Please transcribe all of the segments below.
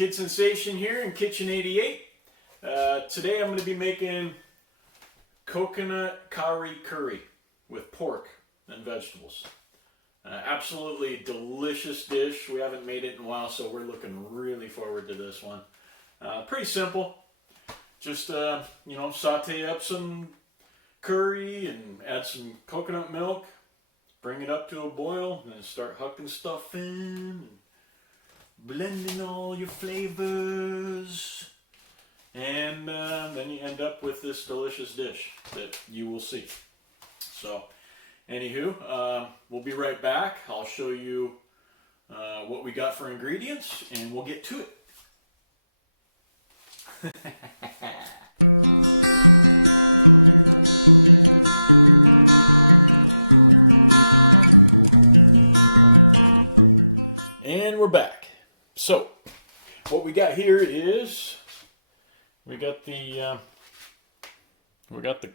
Kid Sensation here in Kitchen 88. Today I'm going to be making coconut KAREE curry with pork and vegetables. Absolutely delicious dish. We haven't made it in a while, so we're looking really forward to this one. Pretty simple. Just saute up some curry and add some coconut milk. Bring it up to a boil and then start hucking stuff in. And blending all your flavors, and then you end up with this delicious dish that you will see. So, anywho, we'll be right back. I'll show you what we got for ingredients, and we'll get to it. And we're back. So, what we got here is we got the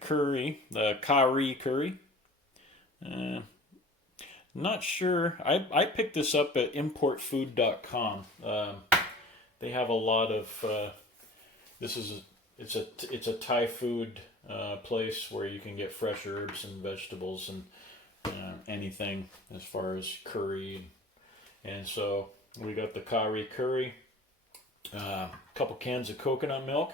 curry, the KAREE curry. Not sure. I picked this up at importfood.com. They have a lot of. It's a Thai food place where you can get fresh herbs and vegetables and anything as far as curry. And so we got the KAREE curry, a couple cans of coconut milk,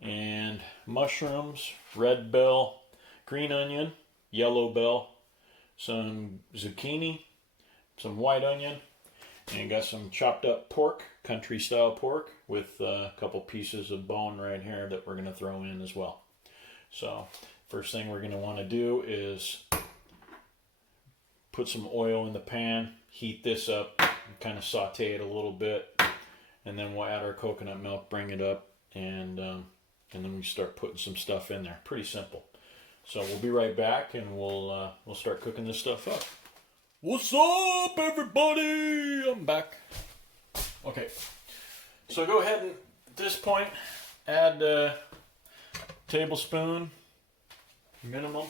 and mushrooms, red bell, green onion, yellow bell, some zucchini, some white onion, and got some chopped up pork, country style pork, with a couple pieces of bone right here that we're going to throw in as well. So first thing we're going to want to do is put some oil in the pan, heat this up, and kind of saute it a little bit, and then we'll add our coconut milk, bring it up, and then we start putting some stuff in there. Pretty simple. So we'll be right back, and we'll start cooking this stuff up. What's up, everybody? I'm back. Okay, so go ahead and at this point add a tablespoon minimum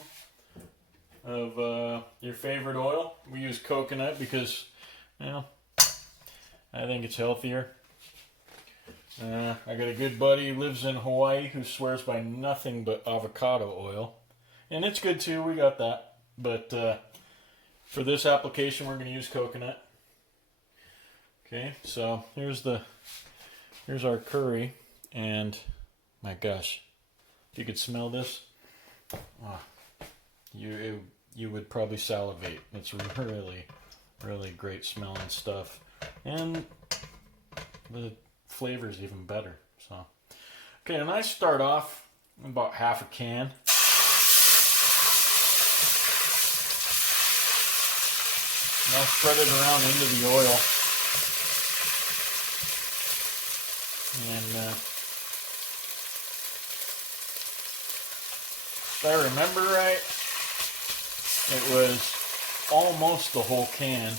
of your favorite oil. We use coconut because, I think it's healthier. I got a good buddy who lives in Hawaii who swears by nothing but avocado oil. And it's good too, we got that. But for this application we're going to use coconut. Okay, so here's our curry, and my gosh, if you could smell this, you would probably salivate. It's really, really great smelling stuff, and the flavor is even better. So, okay, and I start off about half a can. And I'll spread it around into the oil. And if I remember right, it was almost the whole can.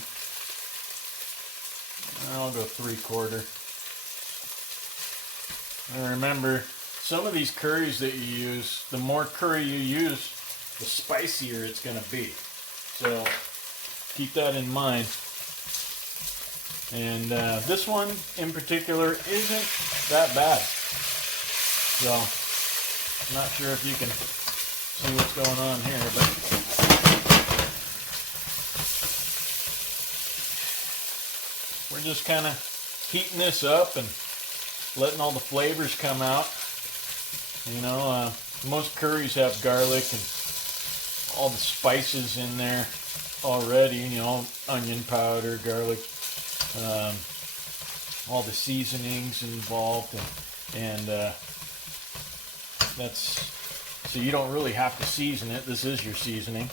I'll go 3/4. And remember, some of these curries that you use, the more curry you use, the spicier it's going to be. So keep that in mind. And this one in particular isn't that bad. So I'm not sure if you can see what's going on here, but we're just kind of heating this up and letting all the flavors come out. Most curries have garlic and all the spices in there already, onion powder, garlic, all the seasonings involved, and that's, so you don't really have to season it. This is your seasoning.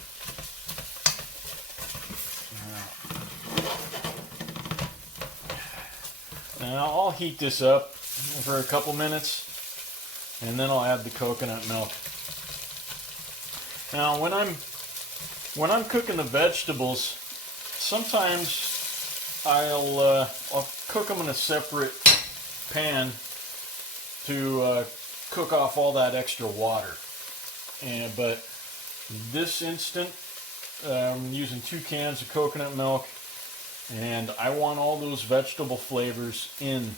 Now I'll heat this up for a couple minutes, and then I'll add the coconut milk. Now when I'm cooking the vegetables, sometimes I'll cook them in a separate pan to cook off all that extra water. But this instant, I'm using 2 cans of coconut milk, and I want all those vegetable flavors in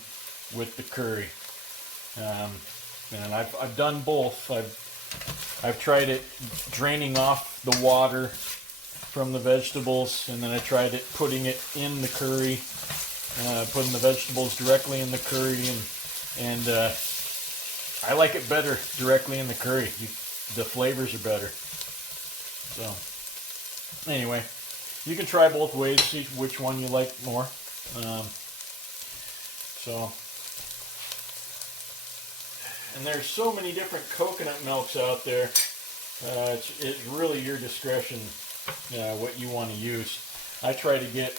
with the curry. And I've done both. I've tried it draining off the water from the vegetables, and then I tried it putting it in the curry, putting the vegetables directly in the curry, and I like it better directly in the curry. The flavors are better. So anyway, you can try both ways, see which one you like more. And there's so many different coconut milks out there. It's really your discretion what you want to use. I try to get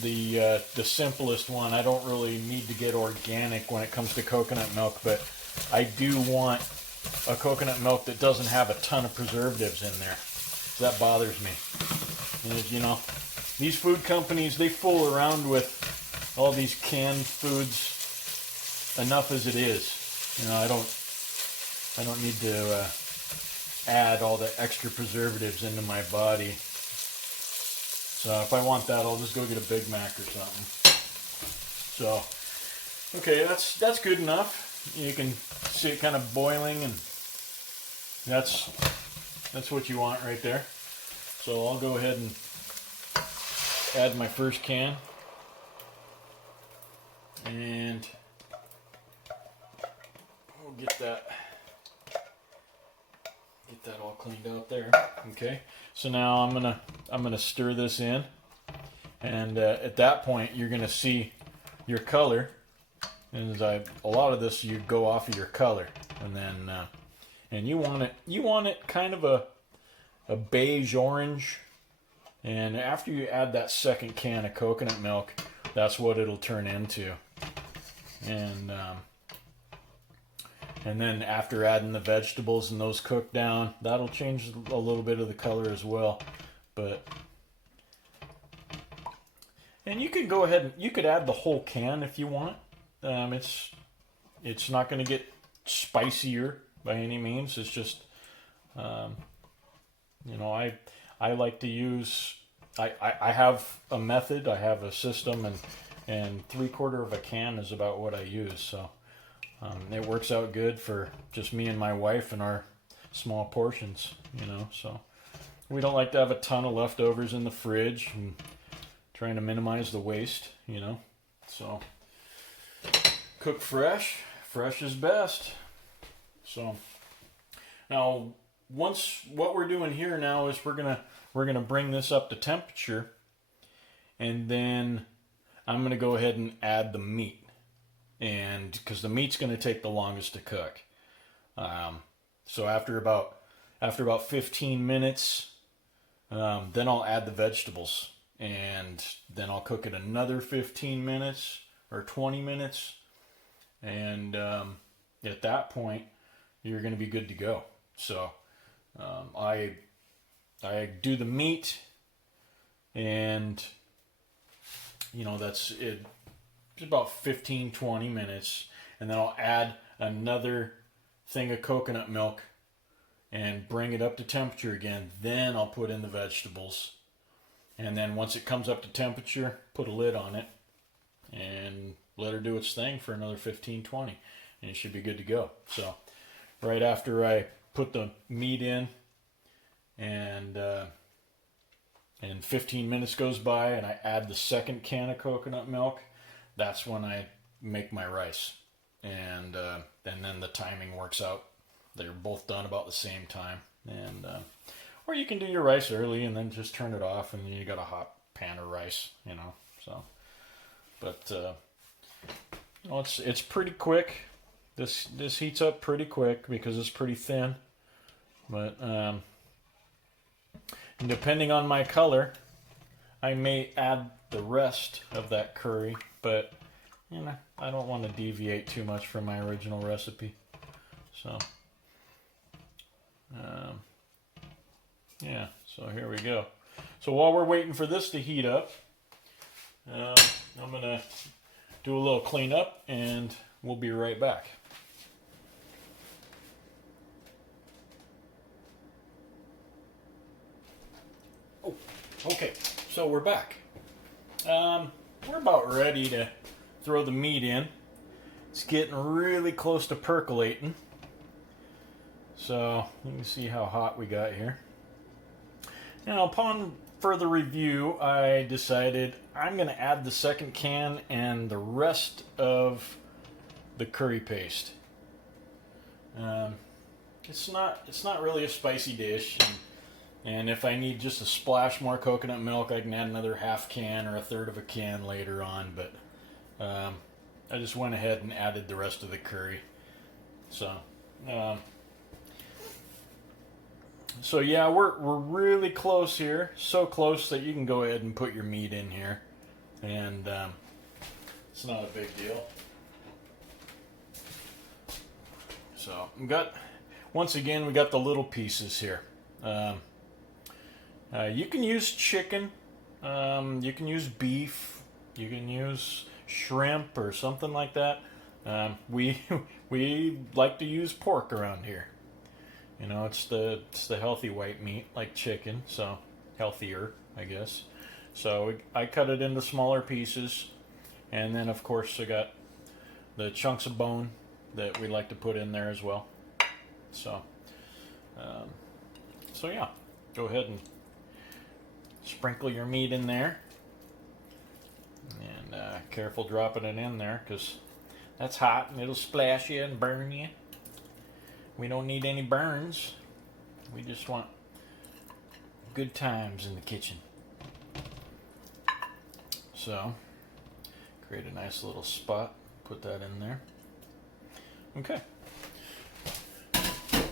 the simplest one. I don't really need to get organic when it comes to coconut milk, but I do want a coconut milk that doesn't have a ton of preservatives in there. That bothers me. And, you know, these food companies, they fool around with all these canned foods enough as it is. You know, I don't need to add all the extra preservatives into my body. So if I want that, I'll just go get a Big Mac or something. So, okay, that's good enough. You can see it kind of boiling, and that's what you want right there. So I'll go ahead and add my first can, and we'll get that all cleaned out there. Okay, so now I'm gonna stir this in, and at that point you're gonna see your color. And a lot of this you go off of your color, and then and you want it kind of a beige orange. And after you add that second can of coconut milk, that's what it'll turn into. And then after adding the vegetables and those cook down, that'll change a little bit of the color as well. And you can go ahead and you could add the whole can if you want. It's not going to get spicier by any means. It's just, you know, I like to use, I have a method, I have a system, and 3/4 of a can is about what I use. So it works out good for just me and my wife and our small portions, you know. So we don't like to have a ton of leftovers in the fridge, and trying to minimize the waste, you know. So cook fresh is best. So now what we're doing here now is we're gonna bring this up to temperature, and then I'm gonna go ahead and add the meat, and because the meat's gonna take the longest to cook. So after about 15 minutes, then I'll add the vegetables, and then I'll cook it another 15 minutes or 20 minutes, and at that point you're going to be good to go. So I do the meat, and you know, that's it. It's about 15-20 minutes, and then I'll add another thing of coconut milk and bring it up to temperature again. Then I'll put in the vegetables, and then once it comes up to temperature, put a lid on it and let her do its thing for another 15-20, and it should be good to go. So right after I put the meat in, and 15 minutes goes by, and I add the second can of coconut milk, that's when I make my rice. And then the timing works out. They're both done about the same time. And or you can do your rice early and then just turn it off, and you got a hot pan of rice, you know. So, but you know, it's pretty quick. This heats up pretty quick because it's pretty thin. But depending on my color, I may add the rest of that curry, but you know, I don't want to deviate too much from my original recipe. So yeah, so here we go. So while we're waiting for this to heat up, I'm gonna do a little cleanup, and we'll be right back. Oh, okay, so we're back. We're about ready to throw the meat in. It's getting really close to percolating. So you can see how hot we got here. Now, upon further review, I decided I'm going to add the second can and the rest of the curry paste. It's not really a spicy dish, and if I need just a splash more coconut milk, I can add another half can or a third of a can later on. But I just went ahead and added the rest of the curry. So yeah, we're really close here. So close that you can go ahead and put your meat in here, and it's not a big deal. So once again, we got the little pieces here. You can use chicken, you can use beef, you can use shrimp or something like that. We like to use pork around here. You know, it's the healthy white meat like chicken, so healthier, I guess. So I cut it into smaller pieces, and then of course I got the chunks of bone that we like to put in there as well. So yeah, go ahead and sprinkle your meat in there, and careful dropping it in there because that's hot and it'll splash you and burn you. We don't need any burns. We just want good times in the kitchen. So, create a nice little spot. Put that in there. Okay.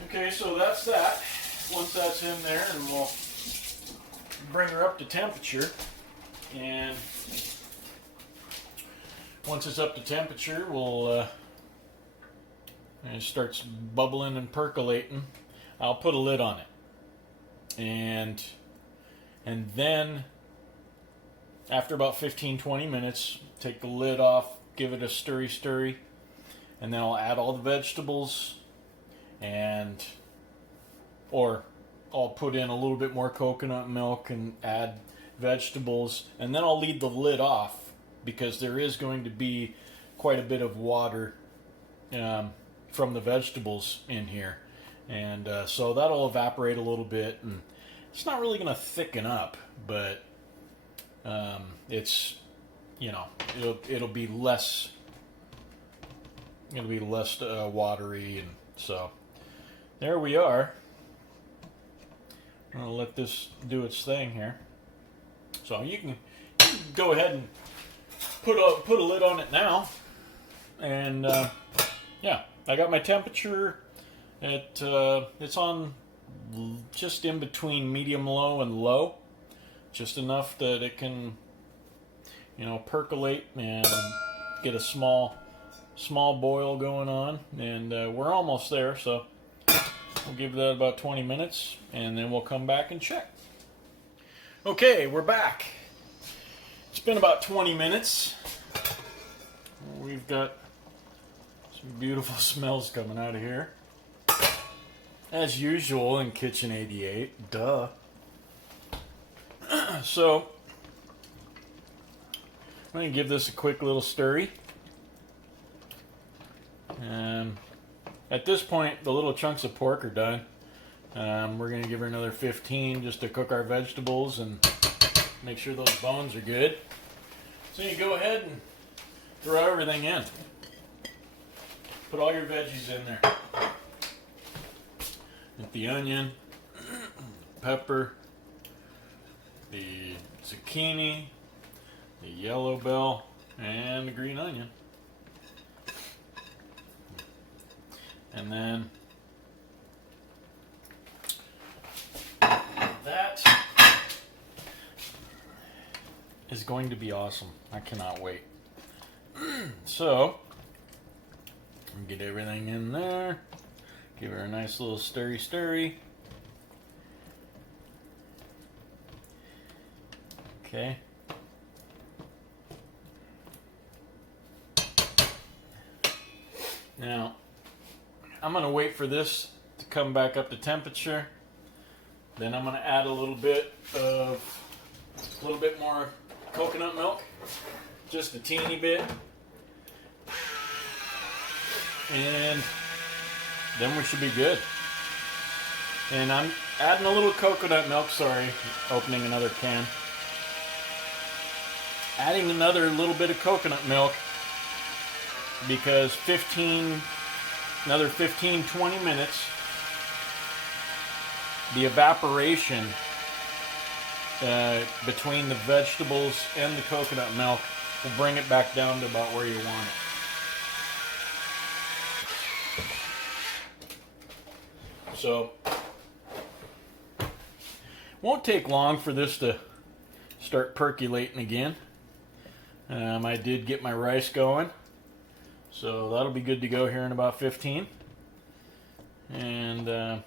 Okay, so that's that. Once that's in there, and we'll bring her up to temperature. And once it's up to temperature, we'll and it starts bubbling and percolating, I'll put a lid on it. And then after about 15-20 minutes, take the lid off, give it a stirry, and then I'll add all the vegetables, or I'll put in a little bit more coconut milk and add vegetables, and then I'll leave the lid off because there is going to be quite a bit of water from the vegetables in here, and so that'll evaporate a little bit, and it's not really going to thicken up, but it's, you know, it'll be less watery, and so there we are. I'm gonna let this do its thing here. So you can go ahead and put a lid on it now, and yeah. I got my temperature at, it's on just in between medium low and low, just enough that it can, you know, percolate and get a small boil going on, and we're almost there, so we'll give that about 20 minutes, and then we'll come back and check. Okay, we're back. It's been about 20 minutes. We've got beautiful smells coming out of here, as usual in Kitchen 88. Duh. So I'm going to give this a quick little stirry. At this point, the little chunks of pork are done. We're going to give her another 15 just to cook our vegetables and make sure those bones are good. So you go ahead and throw everything in. Put all your veggies in there. With the onion, pepper, the zucchini, the yellow bell, and the green onion. And then that is going to be awesome. I cannot wait. So get everything in there. Give her a nice little stirry. Okay. Now, I'm going to wait for this to come back up to temperature. Then I'm going to add a little bit more coconut milk, just a teeny bit. And then we should be good. And I'm adding a little coconut milk, sorry, opening another can. Adding another little bit of coconut milk because another 15-20 minutes, the evaporation between the vegetables and the coconut milk will bring it back down to about where you want it. So, won't take long for this to start percolating again. I did get my rice going, so that'll be good to go here in about 15. And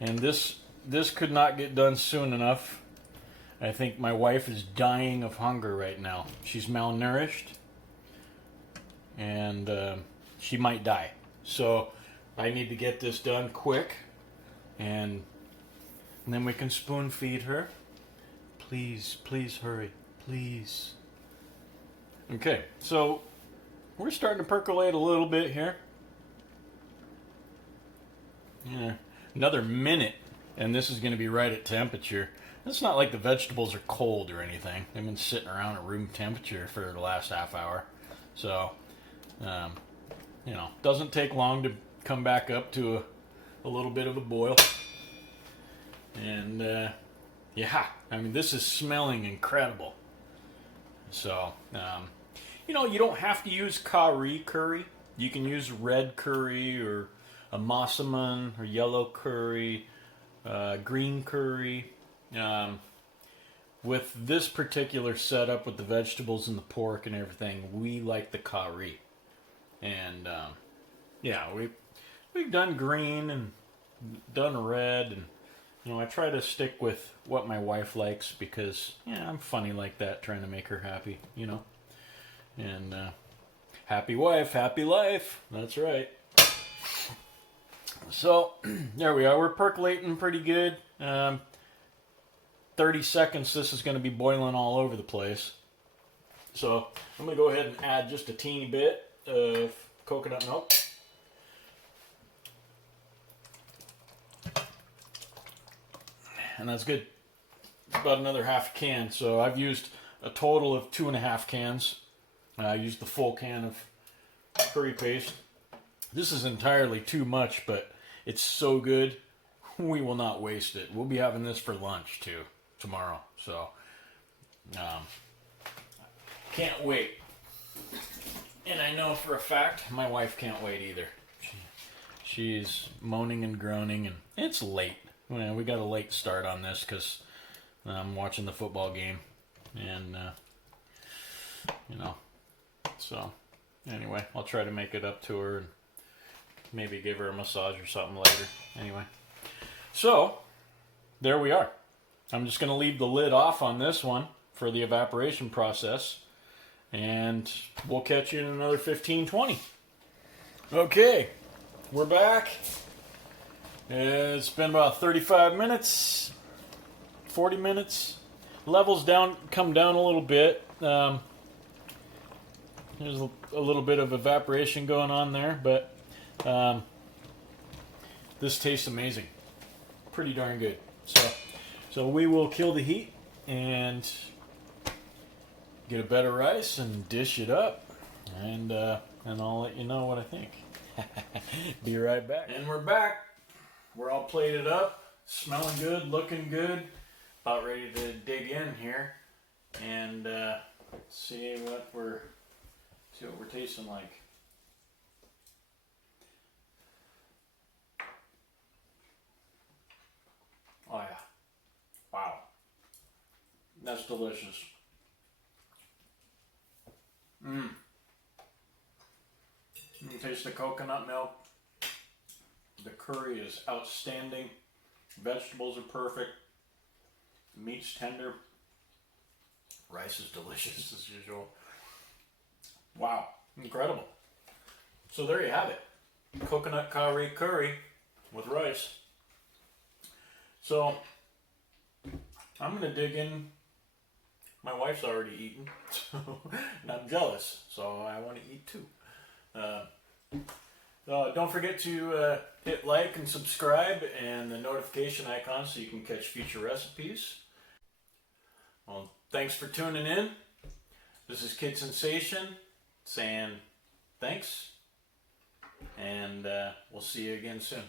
this could not get done soon enough. I think my wife is dying of hunger right now. She's malnourished, and she might die. So I need to get this done quick, and then we can spoon feed her. Please, please hurry. Please. Okay, so we're starting to percolate a little bit here. Yeah, another minute, and this is going to be right at temperature. It's not like the vegetables are cold or anything. They've been sitting around at room temperature for the last half hour. So, doesn't take long to come back up to a little bit of a boil. And, yeah, I mean, this is smelling incredible. So, you don't have to use KAREE curry. You can use red curry or a massaman or yellow curry, green curry. With this particular setup with the vegetables and the pork and everything, we like the KAREE. And, yeah, we've done green and done red, and I try to stick with what my wife likes because, I'm funny like that, trying to make her happy, And happy wife, happy life. That's right. So, there we are. We're percolating pretty good. 30 seconds, this is going to be boiling all over the place. So, I'm going to go ahead and add just a teeny bit of coconut milk. And that's good. It's about another half can. So I've used a total of 2.5 cans. I used the full can of curry paste. This is entirely too much, but it's so good. We will not waste it. We'll be having this for lunch too tomorrow. So can't wait. And I know for a fact my wife can't wait either. She's moaning and groaning, and it's late. Well, we got a late start on this because I'm watching the football game, and so anyway, I'll try to make it up to her and maybe give her a massage or something later. Anyway, so there we are. I'm just going to leave the lid off on this one for the evaporation process, and we'll catch you in another 15-20. Okay, we're back. It's been about 35 minutes, 40 minutes. Levels come down a little bit. There's a little bit of evaporation going on there, but this tastes amazing. Pretty darn good. So we will kill the heat and get a bed of rice and dish it up, and I'll let you know what I think. Be right back. And we're back. We're all plated up, smelling good, looking good. About ready to dig in here and see what we're tasting like. Oh yeah. Wow. That's delicious. You can taste the coconut milk. The curry is outstanding. Vegetables are perfect. Meat's tender. Rice is delicious as usual. Wow, incredible. So there you have it. Coconut KAREE curry with rice. So I'm going to dig in My wife's already eaten, so, and I'm jealous, so I want to eat too. Don't forget to hit like and subscribe and the notification icon so you can catch future recipes. Well, thanks for tuning in. This is Kid Sensation saying thanks, and we'll see you again soon.